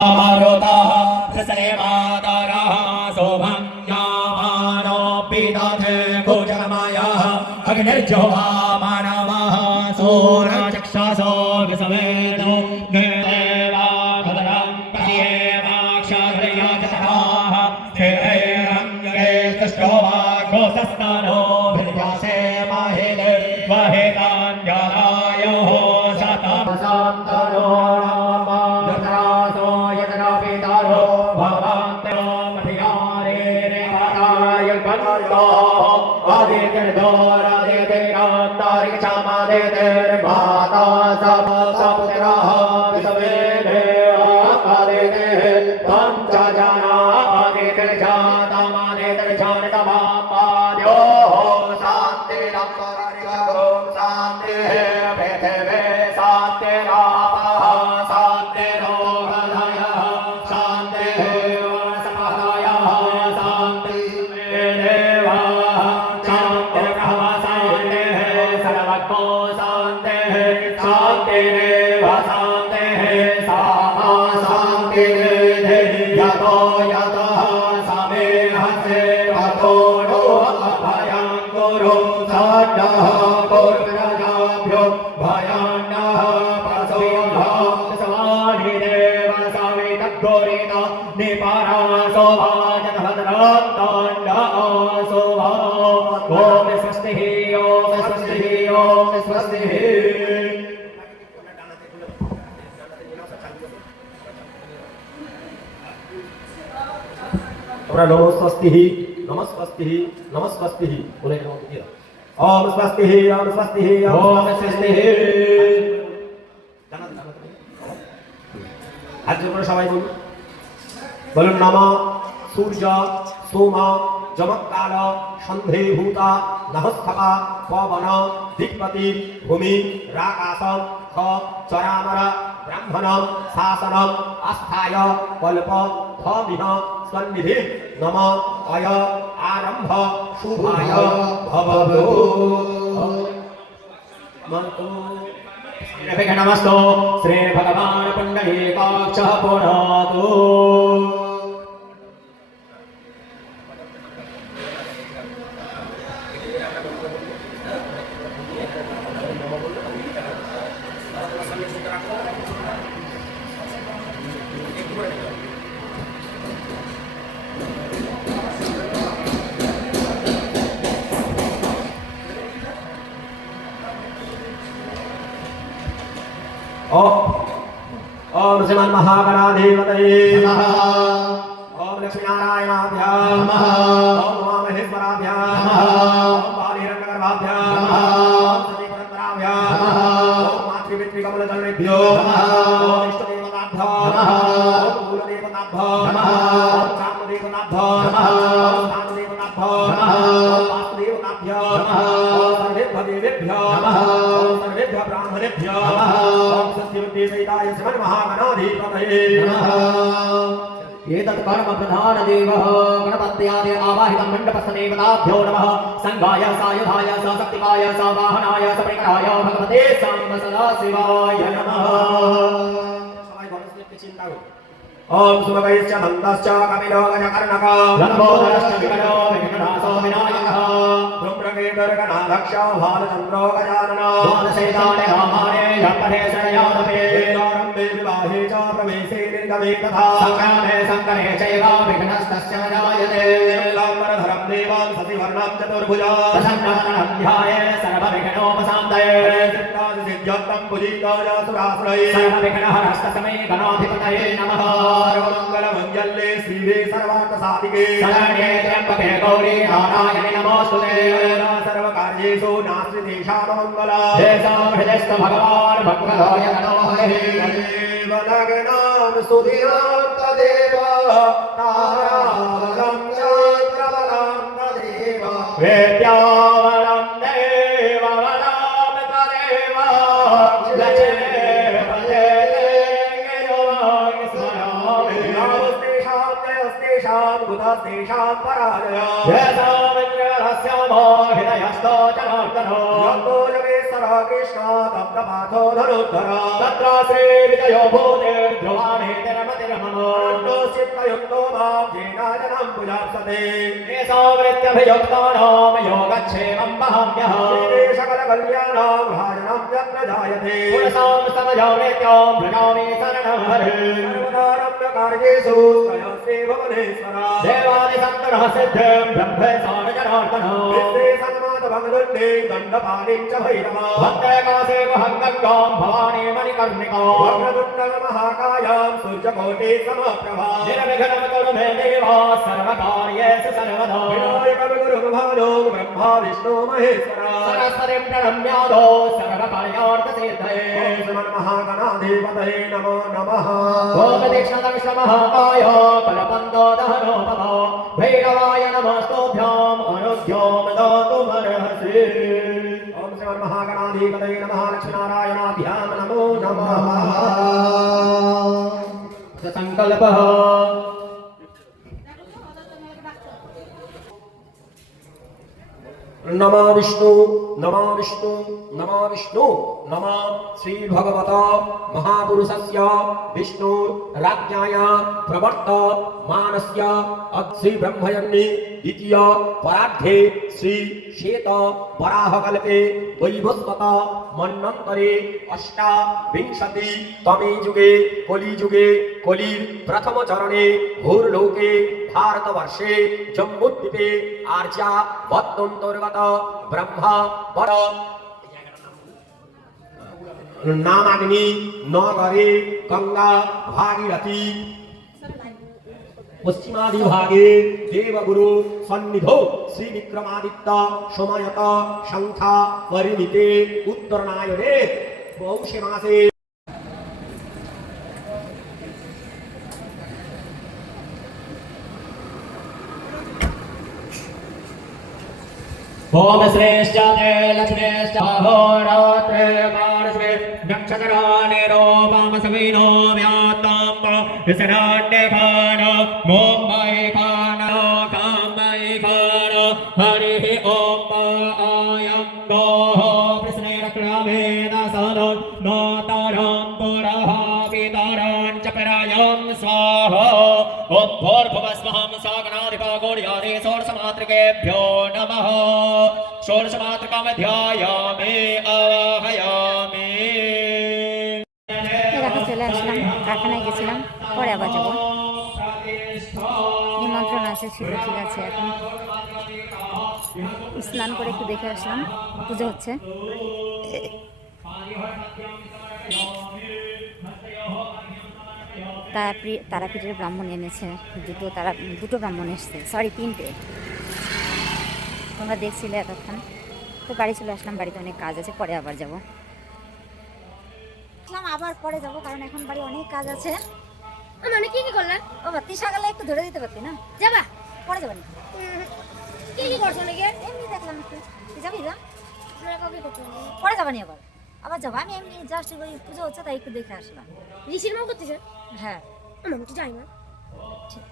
मारुतः प्रसने मातरः शोभं यामानो पिताथे गोचरमायः अग्निर्जोहा मानवः सूर्यचक्षुषो विसवेदो देवा भद्रं पश्येमाक्षरयाजतः स्थिरैरङ्गे स्तोवा घोषस्तनो भिर्यासे माहिले वहेताञ्जलायोः शतमसान्तरो नमस्वस्ति नमस्वस्ति नमस्वस्ति बोले ओम स्वस्ति ओम स्वस्ति ओम स्वस्ति आज সবাই বলুন নম সূর্য সোম যমকাল সন্ধেভূতা নভস্থপা পবন দিক্পতি ভূমি রাকাশম খ চরামর ব্রাহ্মণম শাসনম আস্থায় কল্প ধমিহ সন্নিধি নম অয় আরম্ভ শুভায় ভবতু নমস্তো শ্রী ভগবান পুণ্ডরীকাক্ষ পুনাতু ओम श्रीमन् महागणाधिपतये नमः ओम लक्ष्मीनारायणाभ्यां नमः ओम उमामहेश्वराभ्यां नमः ओम बालीरङ्गगर्भाभ्यां नमः ओम सतीपरम्पराभ्यां नमः ओम मातृपितृकमलजननेभ्यो नमः ओम इष्टदेवताभ्यो नमः ओम मूलदेवताभ्यो नमः ओम चात्मदेवताभ्यो नमः ओम स्थानदेवताभ्यो नमः ओम वासुदेवताभ्यो नमः ओम सर्वेभ्यो देवेभ्यो नमः ओम सर्वेभ्यो ब्राह्मणेभ्यो नमः ओम सत्यवतीसहिताय श्रीमन् महागणाधिपतये नमः एतत् कर्म प्रधान देवः गणपत्यादि आवाहितं मण्डपस्थदेवताभ्यो नमः संघाय सायुधाय सशक्तिकाय सवाहनाय सप्रिकराय भगवते साम्ब सदाशिवाय नमः ओम सुभगैश्च मन्दश्च कपिलो गजकर्णको लम्बोदरश्च विकटो विघ्ननाशो विनायकः धूम्रकेतुर्गणाध्यक्ष भालचन्द्रो गजाननो द्वादशैतानि नामानि जपते शरयादपि वेदारम्भे विवाहे च प्रवेशे निर्गमे तथा सङ्ग्रामे सङ्करे चैव विघ्नस्तस्य न जायते शुक्लाम्बरधरं देवां सतिवर्णं चतुर्भुजा प्रसन्नवदनं ध्याये सर्वविघ्नोपशान्तये सिद्धासिद्ध्यर्थं पुजीताय सुरासुरये सर्वविघ्नहरस्तस्मै गणाधिपतये नमः सर्वमङ्गलमङ्गल्ये श्रीवे सर्वार्थसाधिके शरण्ये त्र्यम्बके गौरी नारायणि नमोऽस्तुते सर्वकार्येषु नास्ति तेषामङ्गला येषां हृदयस्थ भगवान् भक्तलोय गणो हरिः देवलग्नां सुधिरान्तदेव तारावलं चन्द्रबलं तदेव वेद्यावलं देववलं तदेव गुणस्तेषां पराजया येषामिन्द्ररहस्यमो हृदयस्थो जनार्दनो यतो योगेश्वरः कृष्णो तप्तपाथो धनुर्धरः तत्र श्रीविजयो भूते ध्रुवाणि तिरुमतिर्मम यन्तो मां जेनाजनं पुजाप्सते येषावृत्त्यभियुक्तानां योगक्षेमं वहाम्यः सकलकल्याणां भाजनं यत्र जायते पुरसां समजामृत्यां भजामि शरणं हरे सर्वदारम्यकार्येषु स्वयं भुवनेश्वरा देवादिसन्तरः सिद्धिं ब्रह्मेशानजनार्दनः विश्वे सन्मातभगदण्डे दण्डपाणिं च भैरवा वन्दे कासे महङ्गङ्गां भवानी मणिकर्णिकां वक्रतुण्डमहाकायां सूर्यकोटि समप्रभा निर्विघ्नं कुरु मे देवा सर्वकार्येषु सर्वदा विनायकविगुरुभानो ब्रह्मा विष्णु महेश्वरा सरस्वतीं प्रणम्यादो सर्वकार्यार्थसिद्धये ॐ श्रीमन्महागणाधिपतये नमो नमः गोपदीक्षणदंशमहाकाय कलपन्दो दहनोपमो भैरवाय नमस्तोभ्याम् अनुज्ञों दातु मर्हसि ॐ श्रीमन्महागणाधिपतये नमः लक्ष्मीनारायणाभ्यां नमो नमः संकल्पः नमो विष्णु नमो विष्णु नमो विष्णु नमो श्री भगवत महापुरुषस्य विष्णु राज्ञाय प्रवर्त मानस्य श्री ब्रह्मयज्ञे द्वितीय परार्धे श्री श्वेत वराहकल्पे वैवस्वत मन्वन्तरे अष्टाविंशति तमे युगे कलियुगे कलिर प्रथम चरणे भूर्लोके भारतवर्षे जम्बूद्वीपे आर्या वत्तोन्तर्गत ब्रह्मा वर नामाग्नि नगरे गंगा भागीरथी पश्चिमादिभागे देवगुरु सन्निधौ श्री विक्रमादित्य समयत शंखा परिमिते उत्तरनायने पौषे मासे ओम श्रेष्ठते लक्ष्मीश्च अहोरात्रे पार्श्वे नक्षत्राणि रूपमसविनो व्यात्ताम्ब विसराड्यखान मोम्बैखान कामैखान हरिः ॐ आयं गोः कृष्णैरक्रामेण सनो नोतरं पुरः पितरं च परायं स्वाहा उद्भोर्भुवस्वहं सागणाधिपा गौर्यादि षोडशमातृकेभ्यो नमः षोडशमातृकामध्यायामि आवाहयामि এরকম চলে আসলাম, কারখানায় গেছিলাম, পরে আবার যাবো। নিমন্ত্রণ আছে, ছিল, ঠিক আছে। এখন স্নান করে একটু দেখে আসলাম, পুজো হচ্ছে। তারাপীঠের ব্রাহ্মণ এনেছে, দুটো ব্রাহ্মণ এসছে, সরি 3টে। তোমরা দেখছিলে এতক্ষণ। তো বাড়ি চলে আসলাম, বাড়িতে অনেক কাজ আছে, পরে আবার যাবো। আবার পরে যাবো, কারণ এখন বাড়ি অনেক কাজ আছে। মানে কি করলেন? ও তিশা গেলে একটু ধরে দিতে পারতি না? যাবা? পরে যাবেন। কি করছো নাকি? এমনি দেখলাম একটু। তুই যাবি না? কবে করতে পরে যাবানি আবার যাবো। আমি এমনি জাস্ট পুজো হচ্ছে তাই একটু দেখে আসলাম। ঋষির মা করতেছে? হ্যাঁ, আমি তো যাই না। ঠিক।